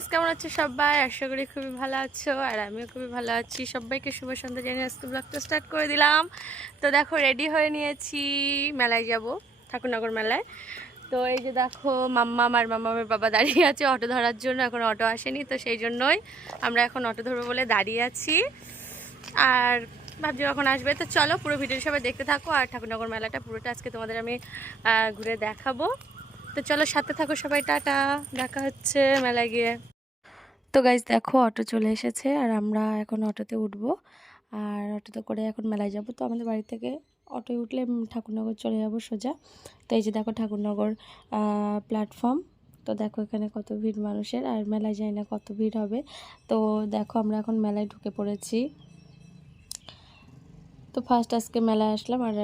Friends, কেমন আছো সবাই? আশা করি খুবই ভালো আছো, আর আমিও খুবই ভালো আছি। সবাইকে শুভ সন্ধ্যা জানিয়ে আজকে ব্লগটা স্টার্ট করে দিলাম। তো দেখো, রেডি হয়ে নিয়েছি, মেলায় যাব, ঠাকুরনগর মেলায়। তো এই যে দেখো, মাম্মামের বাবা দাঁড়িয়ে আছে অটো ধরার জন্য। এখন অটো আসেনি, তো সেই জন্যই আমরা এখন অটো ধরবো বলে দাঁড়িয়ে আছি। আর ভাবছি কখন আসবে। তো চলো, পুরো ভিডিও সবাই দেখতে থাকো, আর ঠাকুরনগর মেলাটা পুরোটা আজকে তোমাদের আমি ঘুরে দেখাবো। তো চলো, সাথে থাকো সবাই। টাটা, দেখা হচ্ছে মেলায় গিয়ে। তো গাইজ দেখো, অটো চলে এসেছে, আর আমরা এখন অটোতে উঠবো, আর অটোতে করে এখন মেলায় যাব। তো আমাদের বাড়ি থেকে অটোয় উঠলে ঠাকুরনগর চলে যাব সোজা। তো এই যে দেখো, ঠাকুরনগর প্ল্যাটফর্ম। তো দেখো এখানে কত ভিড় মানুষের, আর মেলায় যাই না কত ভিড় হবে। তো দেখো, আমরা এখন মেলায় ঢুকে পড়েছি। তো ফার্স্ট আজকে মেলায় আসলাম, আর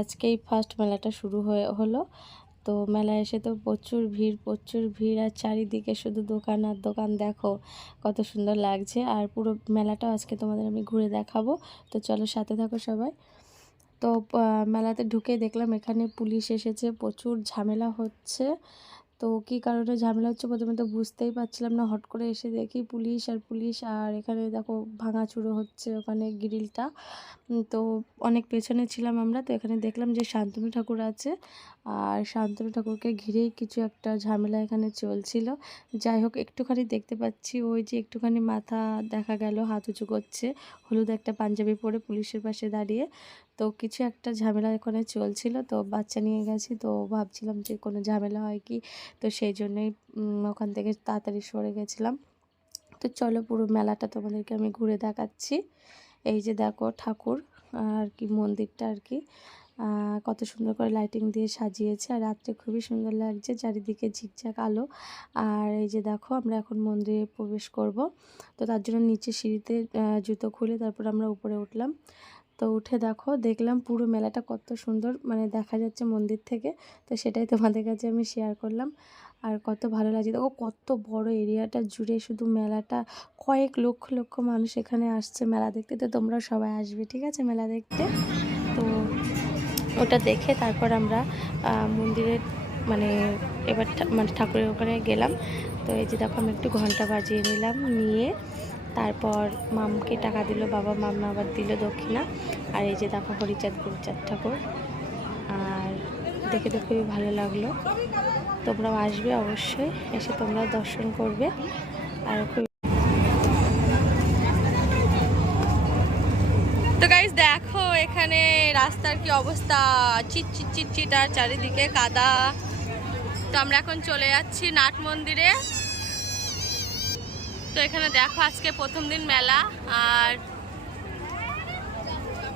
আজকেই ফার্স্ট মেলাটা শুরু হলো। তো মেলায় এসে তো প্রচুর ভিড়, আর চারিদিকে শুধু দোকান আর দোকান। দেখো কত সুন্দর লাগছে, আর পুরো মেলাটাও আজকে তোমাদের আমি ঘুরে দেখাবো। তো চলো, সাথে থাকো সবাই। তো মেলাতে ঢুকে দেখলাম এখানে পুলিশ এসেছে, প্রচুর ঝামেলা হচ্ছে। তো কী কারণে ঝামেলা হচ্ছে প্রথমে তো বুঝতেই পারছিলাম না, হট করে এসে দেখি পুলিশ। আর এখানে দেখো ভাঙাচুরো হচ্ছে ওখানে গ্রিলটা। তো অনেক পেছনে ছিলাম আমরা, তো এখানে দেখলাম যে শান্তনু ঠাকুর আছে, আর শান্তনু ঠাকুরকে ঘিরেই কিছু একটা ঝামেলা এখানে চলছিল। যাই হোক, একটুখানি দেখতে পাচ্ছি, ওই যে একটুখানি মাথা দেখা গেল, হাত উঁচু করছে, হলুদ একটা পাঞ্জাবি পরে পুলিশের পাশে দাঁড়িয়ে। তো কিছু একটা ঝামেলা এখানে চলছিল। তো বাচ্চা নিয়ে গেছি, তো ভাবছিলাম যে কোনো ঝামেলা হয় কি, তো সেই জন্যই ওখান থেকে তাড়াতাড়ি সরে গেছিলাম। তো চলো, পুরো মেলাটা তোমাদেরকে আমি ঘুরে দেখাচ্ছি। এই যে দেখো ঠাকুর আর কি, মন্দিরটা আর কি কত সুন্দর করে লাইটিং দিয়ে সাজিয়েছে, আর রাত্রে খুবই সুন্দর লাগছে, চারিদিকে ঝিকঝাক আলো। আর এই যে দেখো, আমরা এখন মন্দিরে প্রবেশ করব। তো তার জন্য নিচে সিঁড়িতে জুতো খুলে তারপর আমরা উপরে উঠলাম। তো উঠে দেখলাম পুরো মেলাটা কত সুন্দর মানে দেখা যাচ্ছে মন্দির থেকে। তো সেটাই তোমাদের কাছে আমি শেয়ার করলাম, আর কত ভালো লাগছে। দেখো কত বড় এরিয়াটা জুড়ে শুধু মেলাটা, কয়েক লক্ষ মানুষ এখানে আসছে মেলা দেখতে। তো তোমরা সবাই আসবে, ঠিক আছে, মেলা দেখতে। তো ওটা দেখে তারপর আমরা মন্দিরের মানে এবার মানে ঠাকুরের ওখানে গেলাম। তো এই যে দেখো, আমি একটু ঘন্টা বাজিয়ে নিলাম, নিয়ে তারপর মামকে টাকা দিল বাবা, মাম্মা আবার দিল দক্ষিণা। আর এই যে দেখো, হরিচাঁদ গুরুচাঁদ ঠাকুর, আর দেখে তো খুবই ভালো লাগলো। তোমরাও আসবে অবশ্যই, এসে তোমরা দর্শন করবে। আর খুব তো গাইস দেখো, এখানে রাস্তার কি অবস্থা, চিট আর চারিদিকে কাদা। তো আমরা এখন চলে যাচ্ছি নাট মন্দিরে। তো এখানে দেখো, আজকে প্রথম দিন মেলা, আর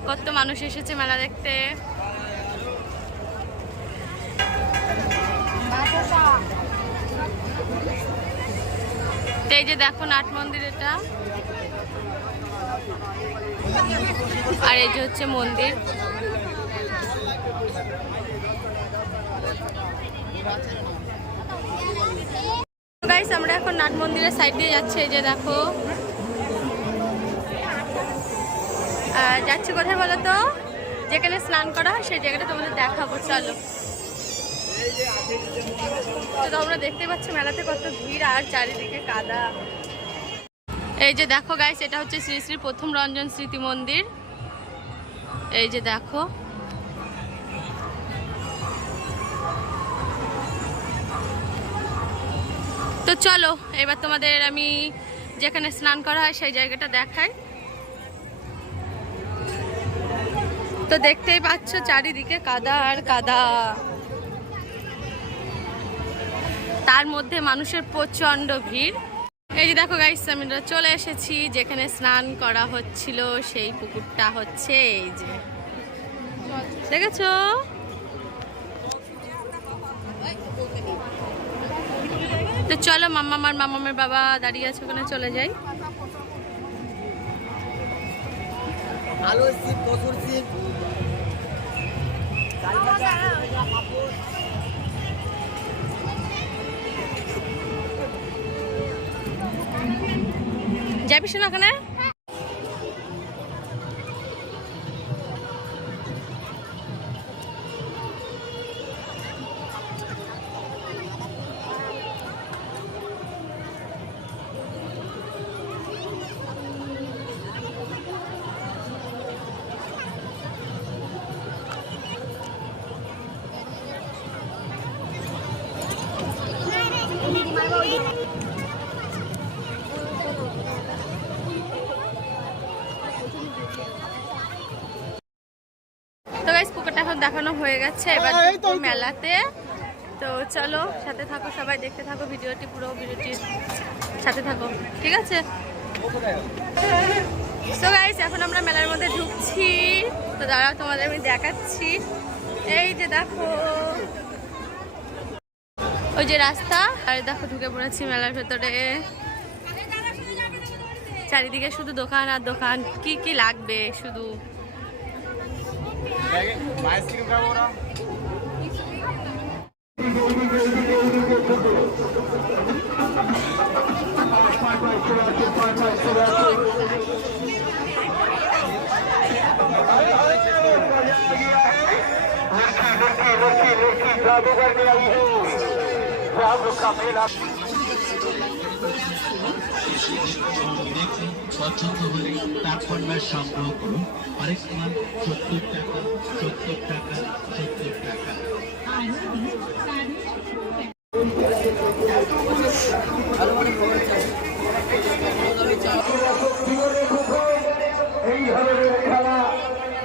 কত মানুষ এসেছে মেলা দেখতে। এই যে দেখো নাট মন্দির এটা, আর এই যে হচ্ছে মন্দির। গাইস, আমরা এখন নাট মন্দিরের সাইড দিয়ে যাচ্ছি। এই যে দেখো, যাচ্ছি কোথায় বলো তো, যেখানে স্নান করা হয় সেই জায়গাটা তোমাদের দেখাবো। চলো, তো তোমরা দেখতে পাচ্ছ মেলাতে কত ভিড়, আর চারিদিকে কাদা। এই যে দেখো গাইস, এটা হচ্ছে শ্রী শ্রী প্রথম রঞ্জন স্মৃতি মন্দির। এই যে দেখো, তো চলো এবার তোমাদের আমি যেখানে স্নান করা হয় সেই জায়গাটা দেখাই। তো দেখতেই পাচ্ছ চারিদিকে কাদা আর কাদা, তার মধ্যে মানুষের প্রচন্ড ভিড়। এই যে দেখো গাইস, আমরা চলে এসেছি যেখানে স্নান করা হচ্ছিল, সেই পুকুরটা হচ্ছে এই যে, দেখেছো? তো চলো, মাম্মামের বাবা দাঁড়িয়ে আছে ওখানে, চলে যাই। যাবি শোনা ওখানে? দেখানো হয়ে গেছে, এবার ঢুকবো মেলাতে। তো চলো সাথে থাকো, সবাই দেখতে থাকো ভিডিওটি, পুরো ভিডিওটির সাথে থাকো, ঠিক আছে? তো গাইস এখন আমরা মেলার মধ্যে ঢুকছি, তো দাঁড়াও তোমাদের আমি দেখাচ্ছি। এই যে দেখো ওই যে রাস্তা, আর দেখো ঢুকে পড়েছি মেলার ভেতরে। চারিদিকে শুধু দোকান আর দোকান, কি কি লাগবে শুধু। পছন্দ হলে তারপর সংগ্রহ করুন। আরেক মাল 70 টাকা, 70 টাকা, 70 টাকা। এই ধরনের খেলা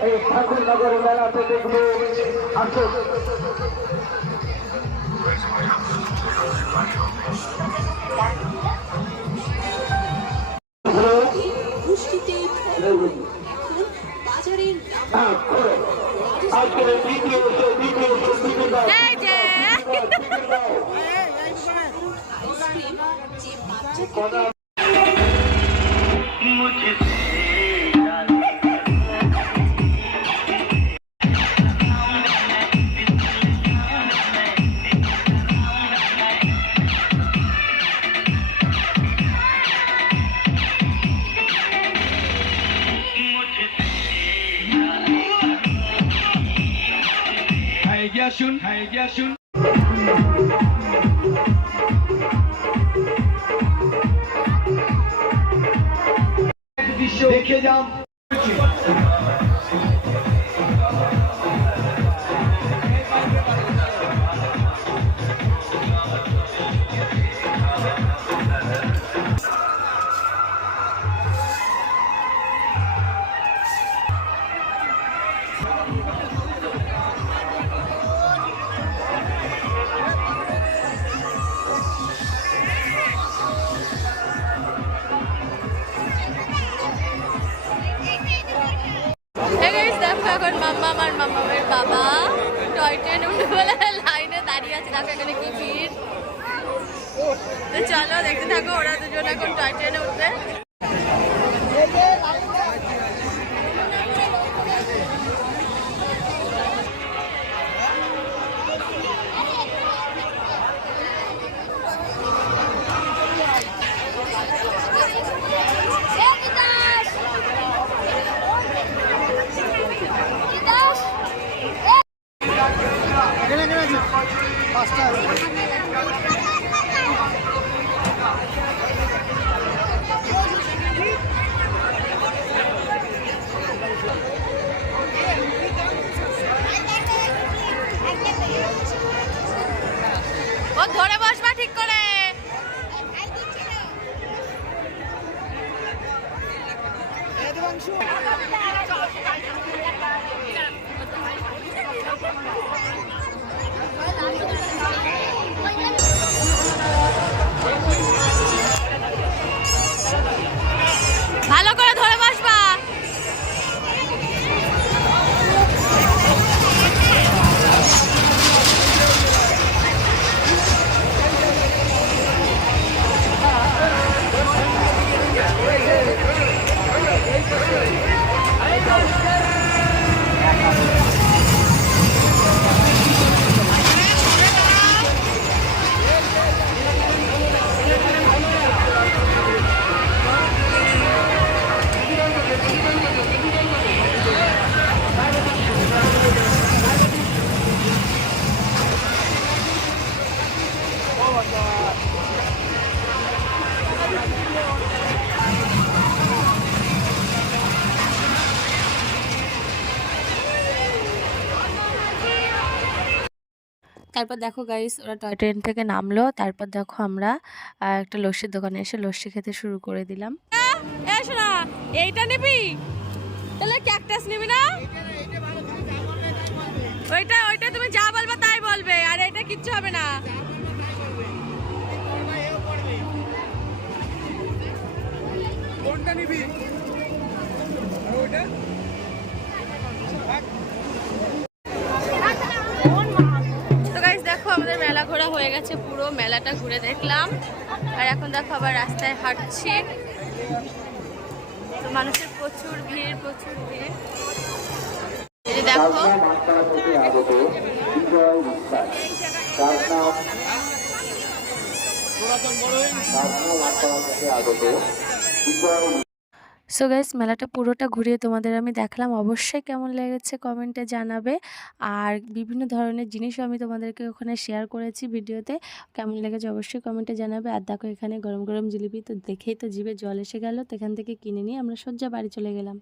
এই ঠাকুরনগর মেলাতে দেখবো, আসুন। দেখে যাও এখন মাম্মা আর মাম্মামের বাবা টয় ট্রেন উঠে বলে লাইনে দাঁড়িয়ে আছে, দেখো এখানে কি ভিড়। তো চলো দেখতে থাকো, ওরা দুজন এখন টয় ট্রেনে উঠবে। ও ধরে বসবা ঠিক করে। ভালো করে ধরে বসবা। তারপর দেখো গাইস ওরা টয় ট্রেন থেকে নামলো, তারপর দেখো আমরা একটা লস্যির দোকানে এসে লস্যি খেতে শুরু করে দিলাম। শোনা এইটা নিবি, তাহলে ক্যাকটাস নিবি না? ওইটা ওইটা তুমি যা বলবে তাই বলবে, আর এটা কিচ্ছু হবে না। কোনটা নিবি? আর ওইটা? তো গাইস দেখো আমাদের মেলা ঘোরা হয়ে গেছে, পুরো মেলাটা ঘুরে দেখলাম। আর এখন দেখো আবার রাস্তায় হাঁটছি, তো মানুষের প্রচুর ভিড়, প্রচুর ভিড়। এই যে দেখো মাঠপাড়া থেকে আগত বিজয় বিশ্বাস, তার নাম মাঠপাড়া থেকে আগত বিজয়। সো গাইস মেলাটা পুরোটা ঘুরিয়ে তোমাদের আমি দেখালাম, অবশ্যই কেমন লেগেছে কমেন্টে জানাবে। আর বিভিন্ন ধরনের জিনিসও আমি তোমাদেরকে ওখানে শেয়ার করেছি ভিডিওতে, কেমন লেগেছে অবশ্যই কমেন্টে জানাবে। আর দেখো এখানে গরম গরম জিলিপি, তো দেখেই তো জিভে জল এসে গেল, তো এখান থেকে কিনে নিয়ে আমরা সোজা বাড়ি চলে গেলাম।